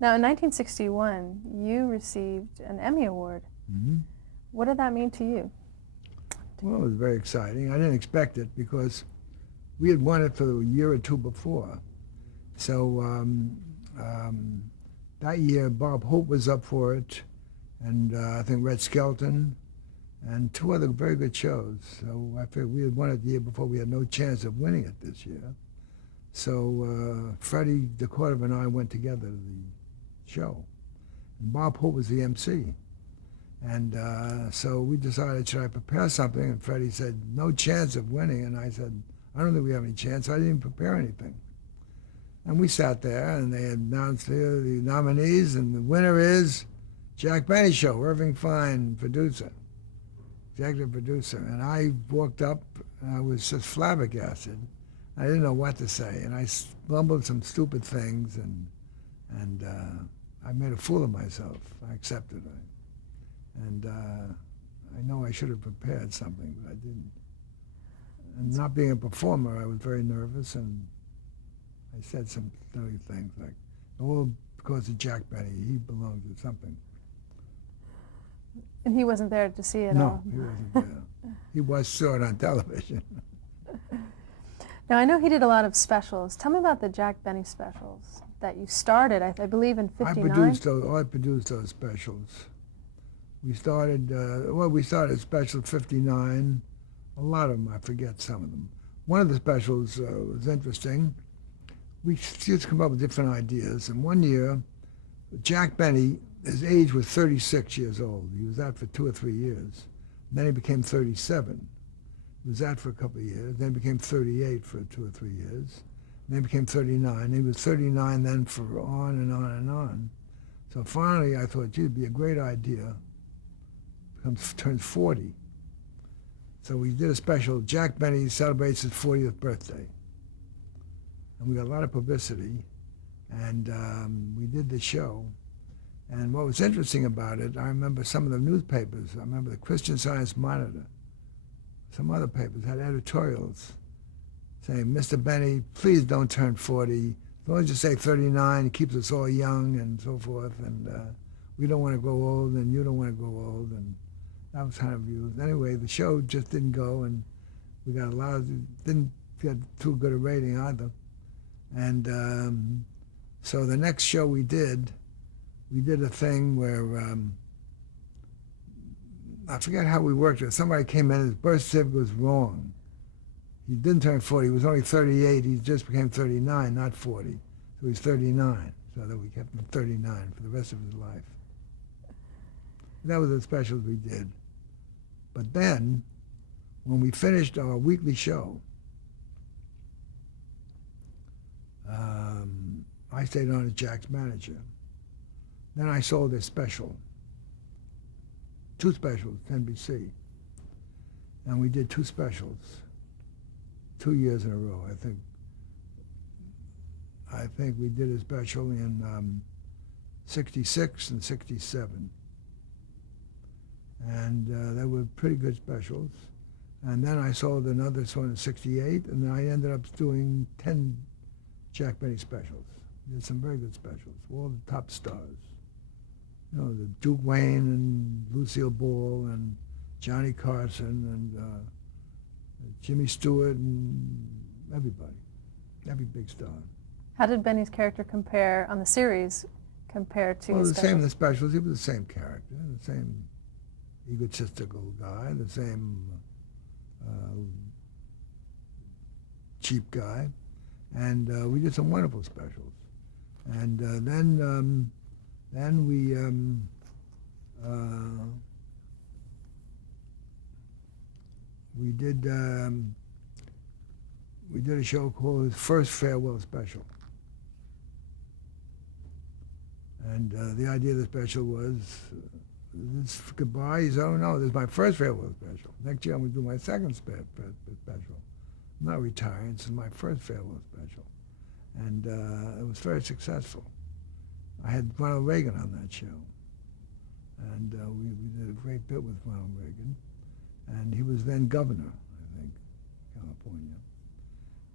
Now, in 1961, you received an Emmy Award. Mm-hmm. What did that mean to you? Well, it was very exciting. I didn't expect it because we had won it for a year or two before. So um, that year, Bob Hope was up for it, and I think Red Skelton, and two other very good shows. So I figured we had won it the year before. We had no chance of winning it this year. So Freddie DeCordova and I went together to the show. And Bob Hope was the MC. And so we decided, should I prepare something? And Freddie said, no chance of winning. And I said, I don't think we have any chance. I didn't even prepare anything. And we sat there, and they announced here the nominees, and the winner is Jack Benny Show, Irving Fein, producer, executive producer. And I walked up, and I was just flabbergasted. I didn't know what to say, and I mumbled some stupid things, and I made a fool of myself. I accepted it. And I know I should have prepared something, but I didn't. And not being a performer, I was very nervous, and I said some silly things like, "Oh, because of Jack Benny, he belongs to something." And he wasn't there to see it all. No, he wasn't there. He was saw it on television. Now, I know he did a lot of specials. Tell me about the Jack Benny specials that you started, I believe, in I '59. produced those specials. We started, we started special 59. A lot of them, I forget some of them. One of the specials was interesting. We used to come up with different ideas. And one year, Jack Benny, his age was 36 years old. He was that for 2 or 3 years. Then he became 37. He was that for a couple of years. Then he became 38 for 2 or 3 years. Then he became 39. He was 39 then for on and on and on. So finally I thought, gee, it'd be a great idea. Turns 40. So we did a special. Jack Benny celebrates his 40th birthday. And we got a lot of publicity. And we did the show. And what was interesting about it, I remember some of the newspapers. I remember the Christian Science Monitor. Some other papers had editorials saying, Mr. Benny, please don't turn 40. As long as you say 39, it keeps us all young and so forth. And we don't want to grow old, and you don't want to grow old. And that was kind of views. Anyway, the show just didn't go, and we got didn't get too good a rating either. And so the next show we did a thing where I forget how we worked it. Somebody came in, his birth certificate was wrong. He didn't turn 40, he was only 38, he just became 39, not 40. So he's 39, so that we kept him 39 for the rest of his life. And that was the specials we did. But then, when we finished our weekly show, I stayed on as Jack's manager. Then I sold a special, 2 specials, to NBC. And we did 2 specials, 2 years in a row. I think we did a special in 66 and 67. And they were pretty good specials. And then I sold another one in 68, and then I ended up doing 10 Jack Benny specials. Did some very good specials, all the top stars. You know, the Duke Wayne and Lucille Ball and Johnny Carson and Jimmy Stewart and everybody, every big star. How did Benny's character compare on the series compared to his the specials? same in the specials. He was the same character, the same egotistical guy, the same cheap guy, and we did some wonderful specials. And then we did a show called his First Farewell Special. And the idea of the special was, this goodbye. He said, oh no, this is my first farewell special. Next year I'm going to do my second special. I'm not retiring, this is my first farewell special. And it was very successful. I had Ronald Reagan on that show. And we did a great bit with Ronald Reagan. And he was then governor, I think, California.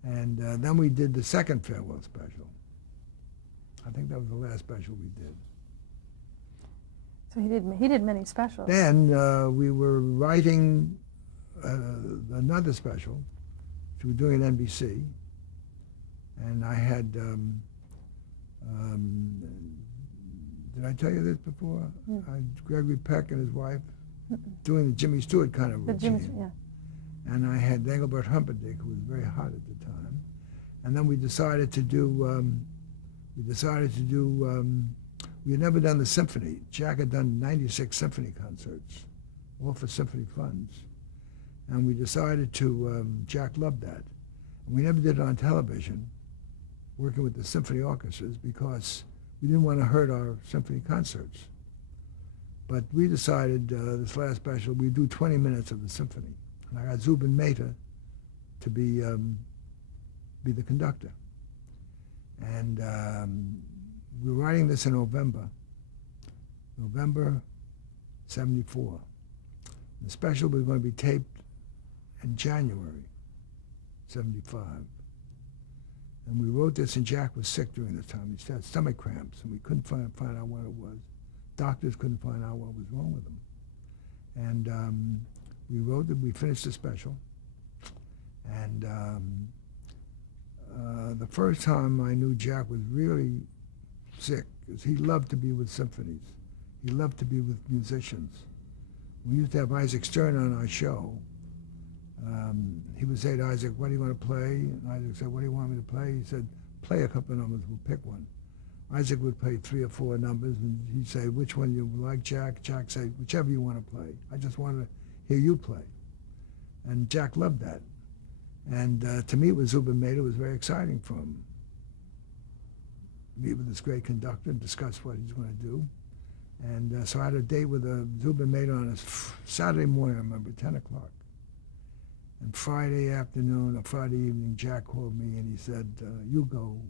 And then we did the second farewell special. I think that was the last special we did. So he did many specials. Then we were writing another special, which we were doing at NBC, and I had, did I tell you this before? Gregory Peck and his wife doing the Jimmy Stewart kind of routine. Yeah. And I had Engelbert Humperdinck, who was very hot at the time. And then we decided to do, we had never done the symphony. Jack had done 96 symphony concerts, all for symphony funds. And we decided to, Jack loved that. And we never did it on television, working with the symphony orchestras, because we didn't want to hurt our symphony concerts. But we decided this last special, we'd do 20 minutes of the symphony. And I got Zubin Mehta to be the conductor. And we were writing this in November 74. The special was going to be taped in January 75. And we wrote this, and Jack was sick during this time. He had stomach cramps, and we couldn't find out what it was. Doctors couldn't find out what was wrong with him. And we wrote it, we finished the special. And the first time I knew Jack was really sick, because he loved to be with symphonies. He loved to be with musicians. We used to have Isaac Stern on our show. He would say to Isaac, "What do you want to play?" And Isaac said, "What do you want me to play?" He said, "Play a couple of numbers, we'll pick one." Isaac would play 3 or 4 numbers, and he'd say, "Which one you like, Jack?" Jack said, "Whichever you want to play. I just want to hear you play." And Jack loved that. And to meet with Zubin Mehta was very exciting for him. Meet with this great conductor and discuss what he's going to do. And so I had a date with Zubin Mehta on a Saturday morning, I remember, 10 o'clock. And Friday afternoon or Friday evening, Jack called me and he said, "You go."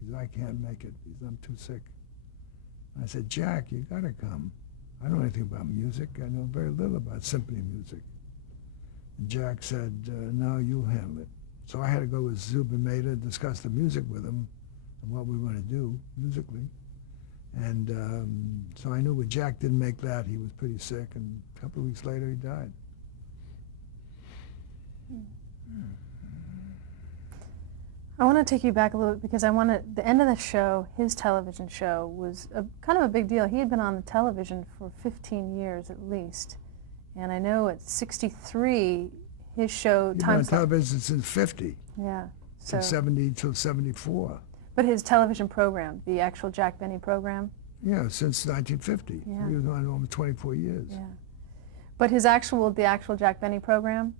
He said, "I can't make it." He said, "I'm too sick." I said, "Jack, you got to come. I don't know anything about music. I know very little about symphony music." And Jack said, "No, you handle it." So I had to go with Zubin Mehta, discuss the music with him and what we were going to do musically. And so I knew when Jack didn't make that, he was pretty sick, and a couple of weeks later he died. I want to take you back a little bit, because the end of the show, his television show, was kind of a big deal. He had been on the television for 15 years at least. And I know at 63, his show... He'd been on television since 50. Yeah. From 70 till 74. But his television program, the actual Jack Benny program? Yeah, since 1950. Yeah. He was on almost 24 years. Yeah. But the actual Jack Benny program,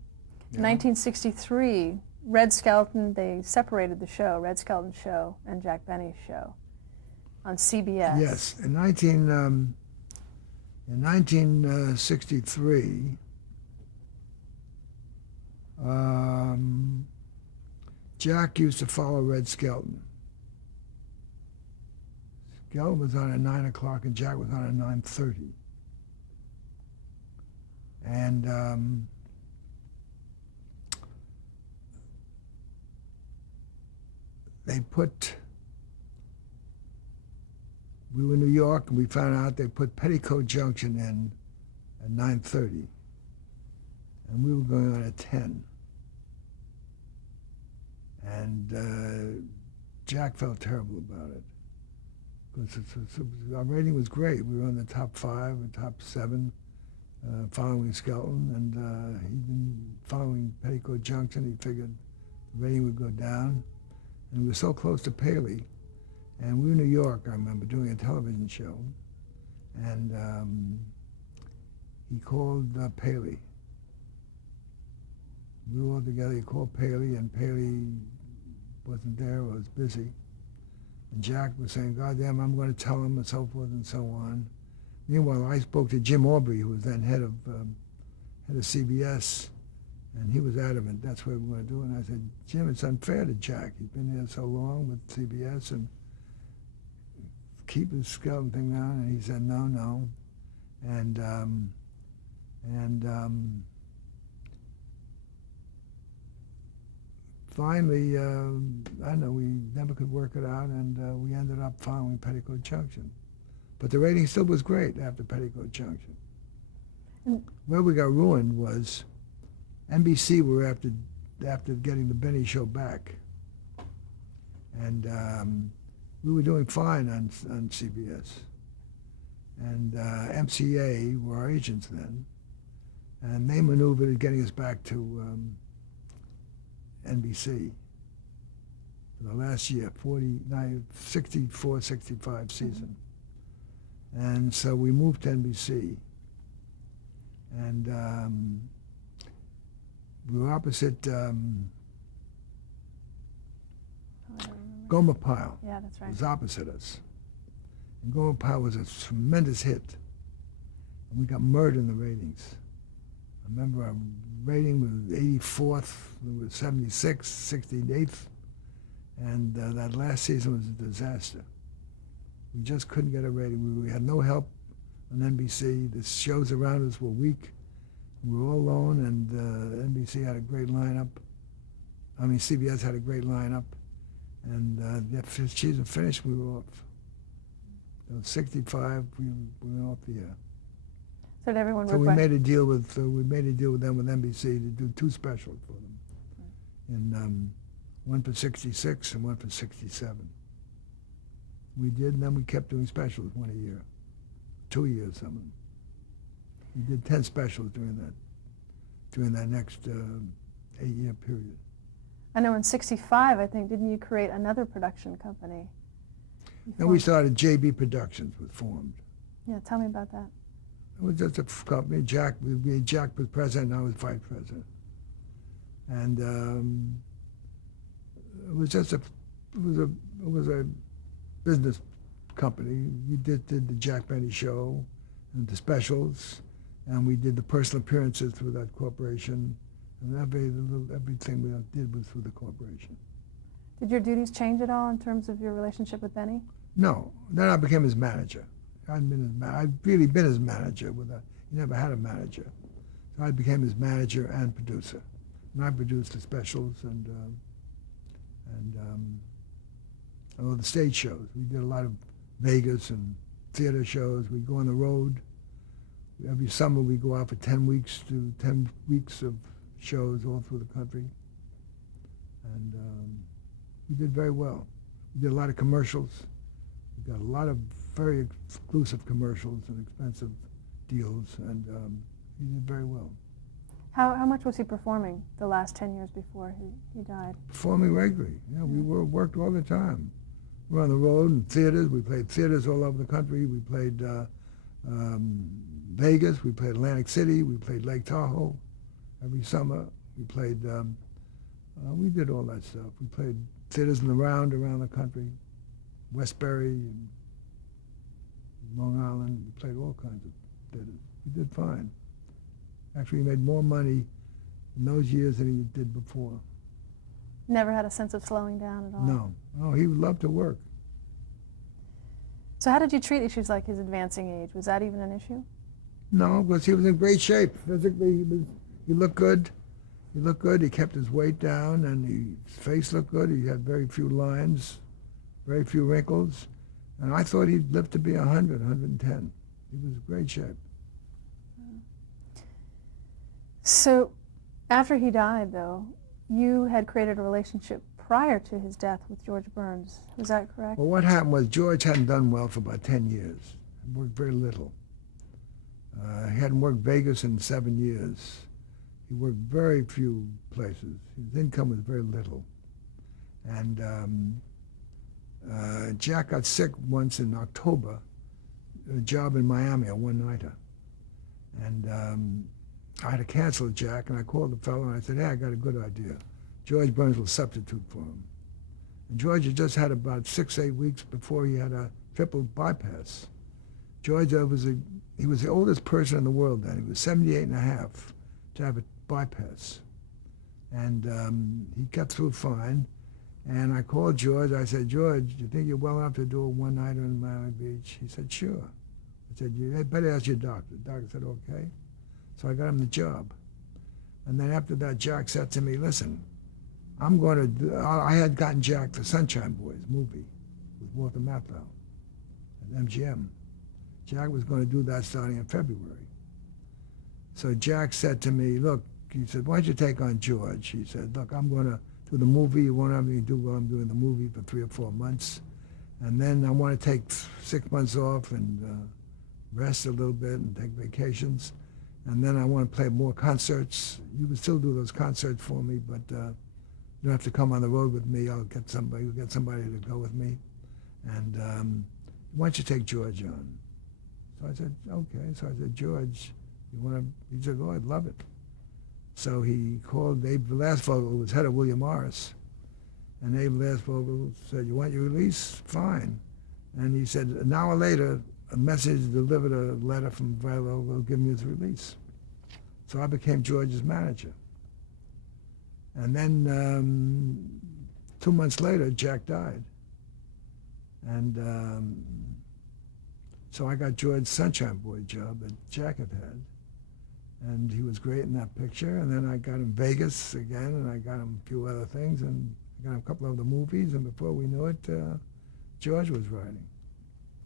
in 1963, Red Skelton, they separated the show, Red Skelton show and Jack Benny's show on CBS. Yes. In 1963, Jack used to follow Red Skelton. Skelton was on at 9 o'clock and Jack was on at 9:30. And we were in New York, and we found out they put Petticoat Junction in at 9:30. And we were going on at 10. And Jack felt terrible about it, because our rating was great. We were in the top 5 and top 7 following Skelton, and he'd been following Petticoat Junction. He figured the rating would go down. And we were so close to Paley. And we were in New York, I remember, doing a television show. And he called Paley. We were all together. He called Paley, and Paley wasn't there or was busy. And Jack was saying, "God damn, I'm going to tell him," and so forth and so on. Meanwhile, I spoke to Jim Aubrey, who was then head of CBS, and he was adamant that's what we're going to do. And I said, "Jim, it's unfair to Jack. He's been here so long with CBS, and keep his Skelton thing down." And he said, no. And finally, I don't know, we never could work it out, and we ended up following Petticoat Junction. But the rating still was great after Petticoat Junction. Mm. Where we got ruined was NBC were after getting the Benny Show back. And we were doing fine on CBS. And MCA were our agents then. And they maneuvered getting us back to NBC for the last year, 64, 65 season. And so we moved to NBC. And we were opposite Gomer Pyle. Yeah, that's right. Was opposite us. And Gomer Pyle was a tremendous hit. And we got murdered in the ratings. I remember our rating was 84th, it was 76th, 68th, and that last season was a disaster. We just couldn't get a rating. We had no help on NBC. The shows around us were weak. We were all alone, and NBC had a great lineup. I mean, CBS had a great lineup. And that season finished, we were off. So 65, we were off the air. So did everyone So work we by- made a deal with them with NBC to do 2 specials for them, and one for 66 and one for 67. We did, and then we kept doing specials, one a year, 2 years, some of them. We did 10 specials during that next 8-year period. I know in '65, I think, didn't you create another production company? Then we started JB Productions, was formed. Yeah, tell me about that. It was just a company. Jack was president, and I was vice president. And it was a business company. We did the Jack Benny Show and the specials, and we did the personal appearances through that corporation. And everything we did was through the corporation. Did your duties change at all in terms of your relationship with Benny? No. Then I became his manager. I'd really been his manager. He never had a manager. So I became his manager and producer. And I produced the specials and all the stage shows. We did a lot of Vegas and theater shows. We'd go on the road. Every summer we'd go out for 10 weeks of shows all through the country. And we did very well. We did a lot of commercials. We got a lot of very exclusive commercials and expensive deals, and he did very well. How much was he performing the last 10 years before he died? Performing regularly. Yeah, we worked all the time. We were on the road in theaters. We played theaters all over the country. We played Vegas. We played Atlantic City. We played Lake Tahoe every summer. We played, we did all that stuff. We played theaters around the country, Westbury and Long Island. We played all kinds of theaters. We did fine. Actually, he made more money in those years than he did before. Never had a sense of slowing down at all? No, he loved to work. So how did you treat issues like his advancing age? Was that even an issue? No, because he was in great shape. Physically, he looked good. He looked good. He kept his weight down, and his face looked good. He had very few lines, very few wrinkles. And I thought he'd live to be 100, 110. He was in great shape. So after he died, though, you had created a relationship prior to his death with George Burns. Was that correct? Well, what happened was George hadn't done well for about 10 years. He worked very little. He hadn't worked Vegas in 7 years. He worked very few places. His income was very little. And Jack got sick once in October, a job in Miami, a one-nighter. And I had to cancel Jack, and I called the fellow, and I said, hey, I got a good idea. George Burns will substitute for him. And George had just had about 6, 8 weeks before he had a triple bypass. George he was the oldest person in the world then. He was 78 and a half to have a bypass. And he got through fine. And I called George. I said, George, do you think you're well enough to do a one-nighter in Miami Beach? He said, sure. I said, you better ask your doctor. The doctor said, okay. So I got him the job. And then after that, Jack said to me, listen, I'm going to do, I had gotten Jack the Sunshine Boys movie with Walter Matthau at MGM. Jack was going to do that starting in February. So Jack said to me, look, he said, why don't you take on George? He said, look, I'm going to do the movie. You won't have anything to do while I'm doing the movie for 3 or 4 months. And then I want to take 6 months off and rest a little bit and take vacations. And then I want to play more concerts. You can still do those concerts for me, but you don't have to come on the road with me. I'll get somebody to go with me. And why don't you take George on? So I said, okay. So I said, George, you want to? He said, oh, I'd love it. So he called Abe Velasvogel, who was head of William Morris. And Abe Velasvogel said, you want your release? Fine. And he said, an hour later, a message delivered a letter from Vilo will give me his release. So I became George's manager. And then 2 months later, Jack died. And so I got George's Sunshine Boy job that Jack had had. And he was great in that picture. And then I got him Vegas again, and I got him a few other things, and I got him a couple of other movies. And before we knew it, George was writing.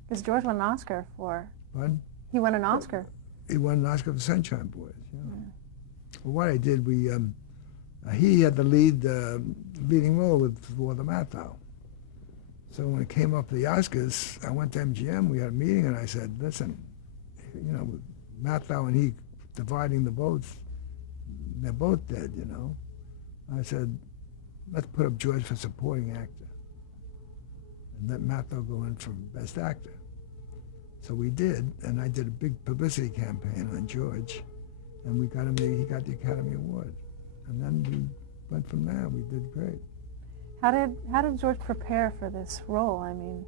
Because George won an Oscar for... Pardon? He won an Oscar. He won an Oscar for Sunshine Boys, yeah. Well, what I did, he had the leading role with Walter Matthau. So when it came up to the Oscars, I went to MGM, we had a meeting, and I said, listen, you know, with Matthau and he dividing the votes, they're both dead, you know. I said, let's put up George for supporting actor. And let Matthau go in for best actor. So we did, and I did a big publicity campaign on George, and we got him he got the Academy Award. And then we went from there. We did great. How did George prepare for this role? I mean,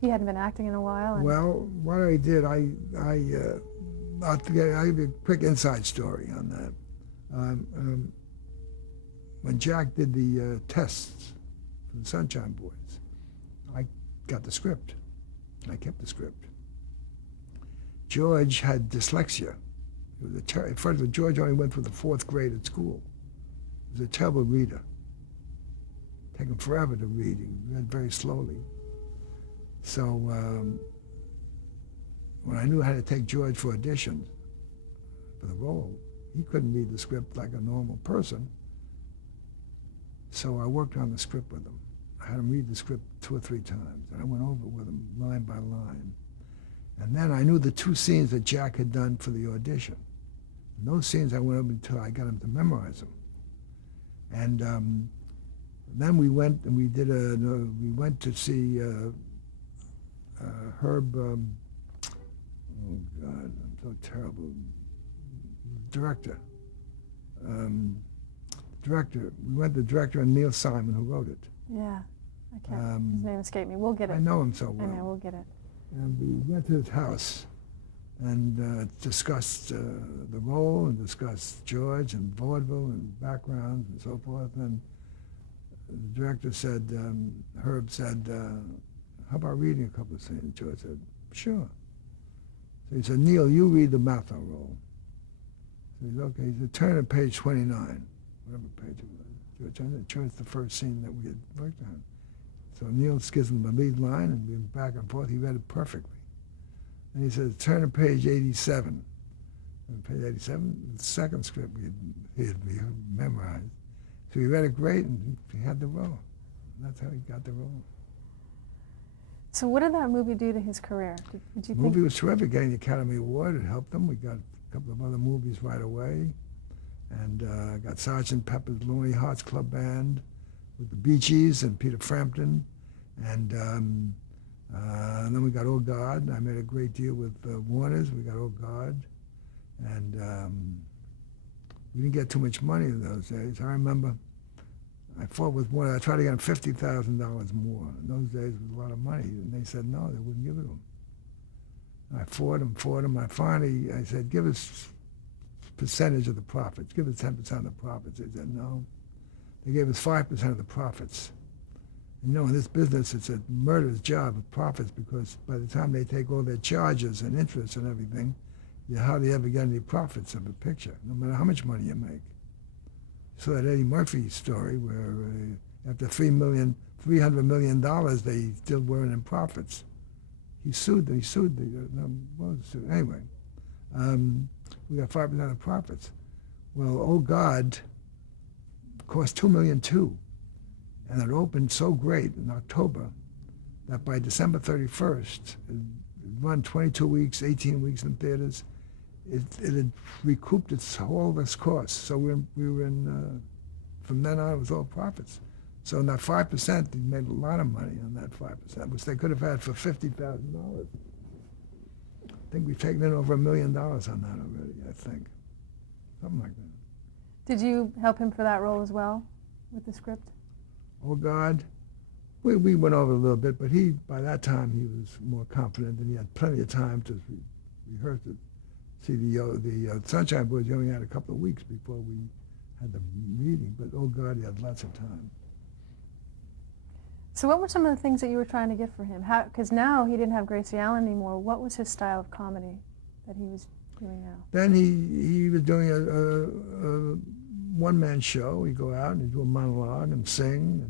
he hadn't been acting in a while. And... Well, what I did, I'll give you a quick inside story on that. When Jack did the tests for the Sunshine Boys, I got the script. I kept the script. George had dyslexia. First of all, George only went through the 4th grade at school. He was a terrible reader. Take him forever to read. He read very slowly. So when I knew how to take George for auditions for the role, he couldn't read the script like a normal person. So I worked on the script with him. I had him read the script 2 or 3 times, and I went over it with him line by line. And then I knew the 2 scenes that Jack had done for the audition. And those scenes I went over until I got him to memorize them. And then we went and we went to see Herb, oh God, I'm so terrible, director. We went to the director and Neil Simon, who wrote it. Yeah, I can't, his name escaped me. We'll get it. I know him so well. I know, we'll get it. And we went to his house and discussed the role and discussed George and vaudeville and backgrounds and so forth. And the director said, Herb said, how about reading a couple of scenes? George said, sure. So he said, Neil, you read the Matthau role. So he said, okay. He said, turn to page 29, whatever page it was. George, the first scene that we had worked on. So Neil gives him the lead line, and we went back and forth. He read it perfectly. And he says, turn to page 87. And page 87, the second script he had memorized. So he read it great, and he had the role. And that's how he got the role. So what did that movie do to his career? Did you think? The movie was terrific, getting the Academy Award. It helped him. We got a couple of other movies right away. And got Sgt. Pepper's Lonely Hearts Club Band with the Bee Gees and Peter Frampton. And then we got Oh God. I made a great deal with Warner's. We got Oh God. And we didn't get too much money in those days. I remember I fought with Warner. I tried to get him $50,000 more. In those days, it was a lot of money. And they said no, they wouldn't give it to him. I fought him. I said, give us percentage of the profits. Give us 10% of the profits. They said no. They gave us 5% of the profits. You know, in this business, it's a murderous job of profits because by the time they take all their charges and interest and everything, you hardly ever get any profits of a picture, no matter how much money you make. saw that Eddie Murphy story where after $300 million, they still weren't in profits. He sued them. He sued anyway. We got 5% of profits. Well, Oh God cost $2.2 million, and it opened so great in October that by December 31st, it run 22 weeks, 18 weeks in theaters. It had recouped all of its costs. So we were in, from then on, it was all profits. So in that 5%, they made a lot of money on that 5%, which they could have had for $50,000. I think we've taken in over $1 million on that already, I think. Something like that. Did you help him for that role as well, with the script? Oh God. We went over a little bit, but by that time, he was more confident and he had plenty of time to rehearse it. See, the Sunshine Boys, you only had a couple of weeks before we had the meeting, but oh God, he had lots of time. So what were some of the things that you were trying to get for him? Because now he didn't have Gracie Allen anymore. What was his style of comedy that he was doing now? Then he was doing a one-man show. He'd go out and he'd do a monologue and sing,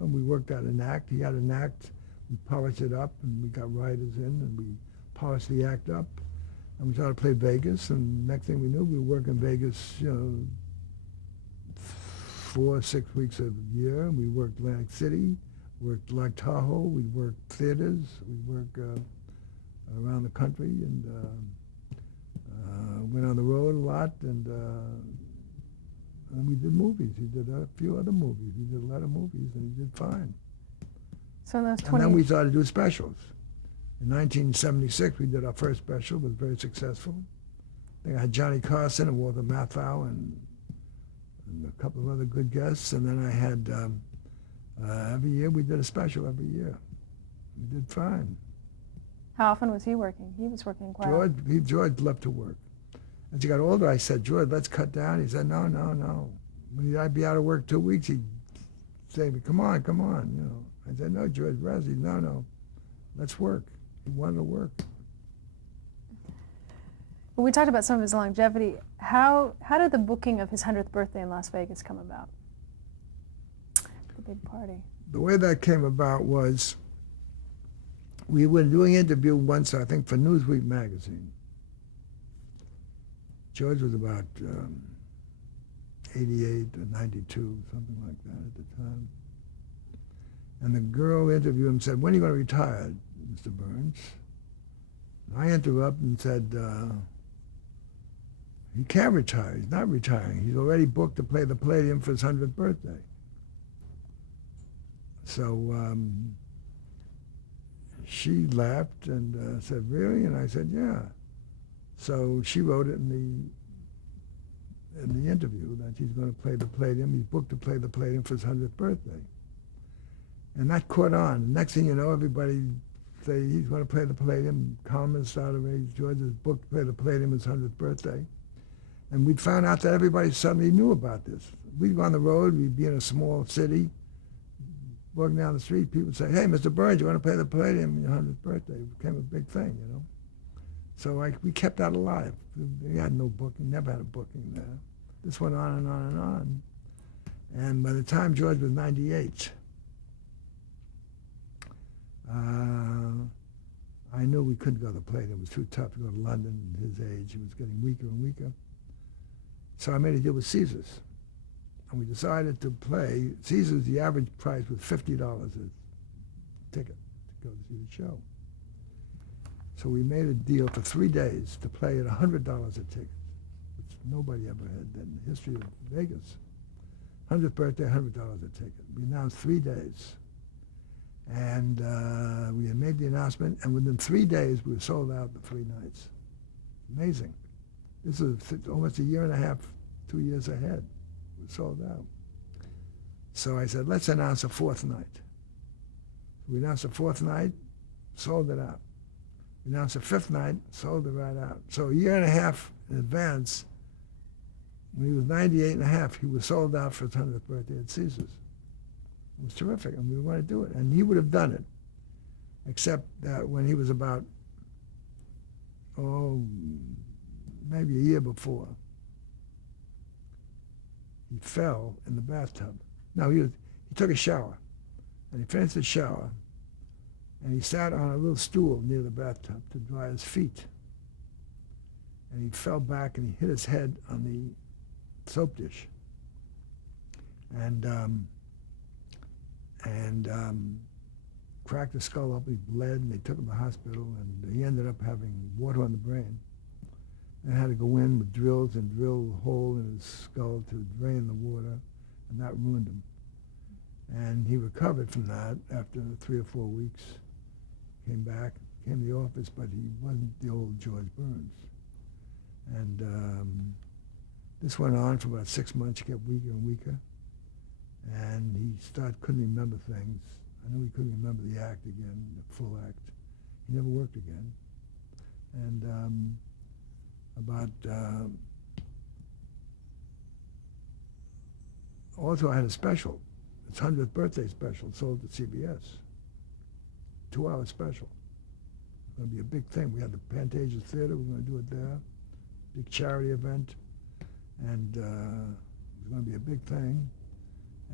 and we worked out an act. He had an act. We polished it up, and we got writers in, and we polished the act up. And we started to play Vegas, and next thing we knew, we were working Vegas, 4 or 6 weeks a year. We worked Atlantic City, worked Lake Tahoe. We worked theaters. We worked around the country, and went on the road a lot, and we did movies. He did a few other movies. He did a lot of movies, and he did fine. So in those 20... And then we started to do specials. In 1976, we did our first special. It was very successful. I think I had Johnny Carson and Walter Matthau and a couple of other good guests. And then I had, every year, we did a special every year. We did fine. How often was he working? He was working quite often. George loved to work. As he got older, I said, George, let's cut down. He said, no. When I'd be out of work 2 weeks, he'd say, come on. I said, no, George, Razzie, no. Let's work. He wanted to work. When we talked about some of his longevity, how did the booking of his 100th birthday in Las Vegas come about? The big party. The way that came about was we were doing an interview once, I think, for Newsweek magazine. George was about 88 or 92, something like that at the time. And the girl interviewed him and said, when are you going to retire, Mr. Burns? And I interrupted and said, he can't retire. He's not retiring. He's already booked to play the Palladium for his 100th birthday. So she laughed and said, really? And I said, yeah. So she wrote it in the interview that he's going to play the Palladium. He's booked to play the Palladium for his 100th birthday. And that caught on. The next thing you know, everybody say he's going to play the Palladium. Columnists started raising George is booked to play the Palladium his 100th birthday. And we found out that everybody suddenly knew about this. We'd go on the road, we'd be in a small city, walking down the street, people would say, hey, Mr. Burns, you want to play the Palladium on your 100th birthday? It became a big thing, So we kept that alive. We had no booking, never had a booking there. This went on and on and on. And by the time George was 98, I knew we couldn't go to the Palladium. It was too tough to go to London at his age. He was getting weaker and weaker. So I made a deal with Caesars. And we decided to play. Caesars, the average price was $50 a ticket to go to see the show. So we made a deal for 3 days to play at $100 a ticket, which nobody ever had in the history of Vegas. 100th birthday, $100 a ticket. We announced 3 days. And we had made the announcement, and within 3 days, we were sold out the 3 nights. Amazing. This is almost a year and a half, 2 years ahead. We were sold out. So I said, let's announce a 4th night. We announced a 4th night, sold it out. We announced a 5th night, sold it right out. So a year and a half in advance, when he was 98 and a half, he was sold out for his 100th birthday at Caesars. It was terrific, and we wanted to do it. And he would have done it, except that when he was about, maybe a year before, he fell in the bathtub. Now, he took a shower, and he finished the shower, and he sat on a little stool near the bathtub to dry his feet. And he fell back, and he hit his head on the soap dish. And cracked his skull up, he bled, and they took him to the hospital, and he ended up having water on the brain. And had to go in with drills and drill a hole in his skull to drain the water, and that ruined him. And he recovered from that after 3 or 4 weeks. Came back, came to the office, but he wasn't the old George Burns. And this went on for about 6 months. He kept weaker and weaker. And he couldn't remember things. I know he couldn't remember the act again, the full act. He never worked again. And also I had a special, his 100th birthday special, sold at CBS. 2-hour special. It's going to be a big thing. We had the Pantasia Theater. We're going to do it there. Big charity event. And it's going to be a big thing.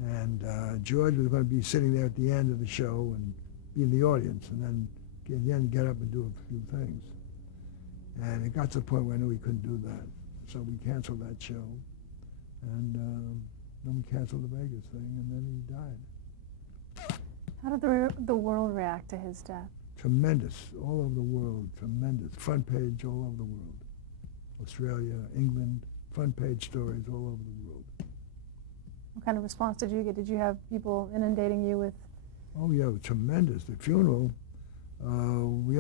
And George was going to be sitting there at the end of the show and be in the audience, and then at the end get up and do a few things. And it got to the point where I knew he couldn't do that. So we canceled that show. And then we canceled the Vegas thing, and then he died. How did the world react to his death? Tremendous. All over the world. Tremendous. Front page all over the world. Australia, England, front page stories all over the world. What kind of response did you get? Did you have people inundating you with? Oh yeah, tremendous. The funeral, we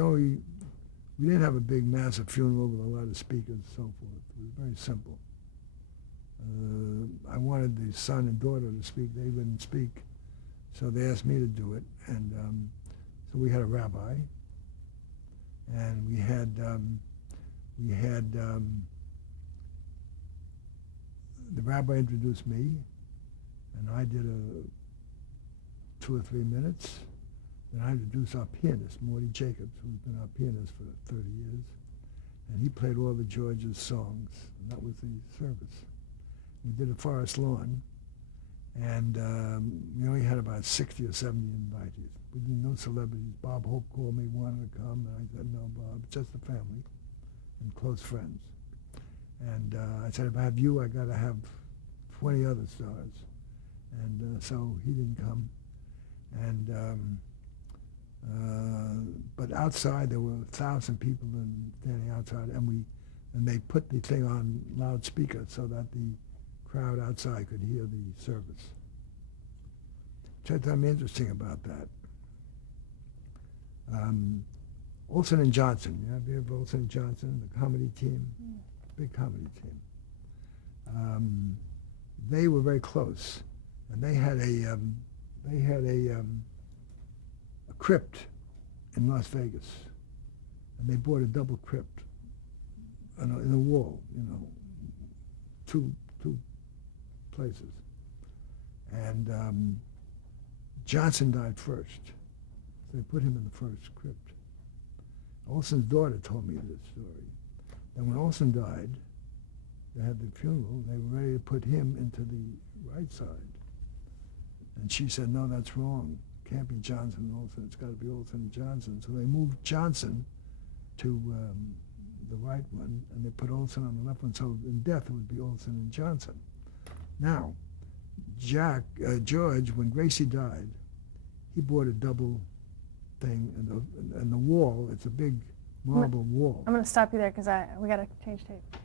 didn't have a big massive funeral with a lot of speakers and so forth. It was very simple. I wanted the son and daughter to speak. They wouldn't speak, so they asked me to do it. And so we had a rabbi, and we had the rabbi introduced me, and I did 2 or 3 minutes. Then I introduced our pianist, Morty Jacobs, who's been our pianist for 30 years. And he played all the George's songs, and that was the service. We did a Forest Lawn, and we only had about 60 or 70 invitees. We did no celebrities. Bob Hope called me, wanted to come, and I said, no, Bob, it's just the family and close friends. And I said, if I have you, I got to have 20 other stars. And so he didn't come. And but outside there were 1,000 people standing outside, and they put the thing on loudspeaker so that the crowd outside could hear the service. Something interesting about that. Olsen and Johnson. You have heard of Olsen and Johnson, the comedy team, big comedy team. They were very close, and they had a crypt in Las Vegas, and they bought a double crypt in a wall, two places. And Johnson died first, so they put him in the first crypt. Olsen's daughter told me this story. And when Olsen died, they had the funeral, they were ready to put him into the right side. And she said, no, that's wrong. Can't be Johnson and Olsen. It's got to be Olsen and Johnson. So they moved Johnson to the right one, and they put Olsen on the left one. So in death, it would be Olsen and Johnson. Now, George, when Gracie died, he bought a double thing, and the wall, it's a big marble wall. I'm going to stop you there because we got to change tape.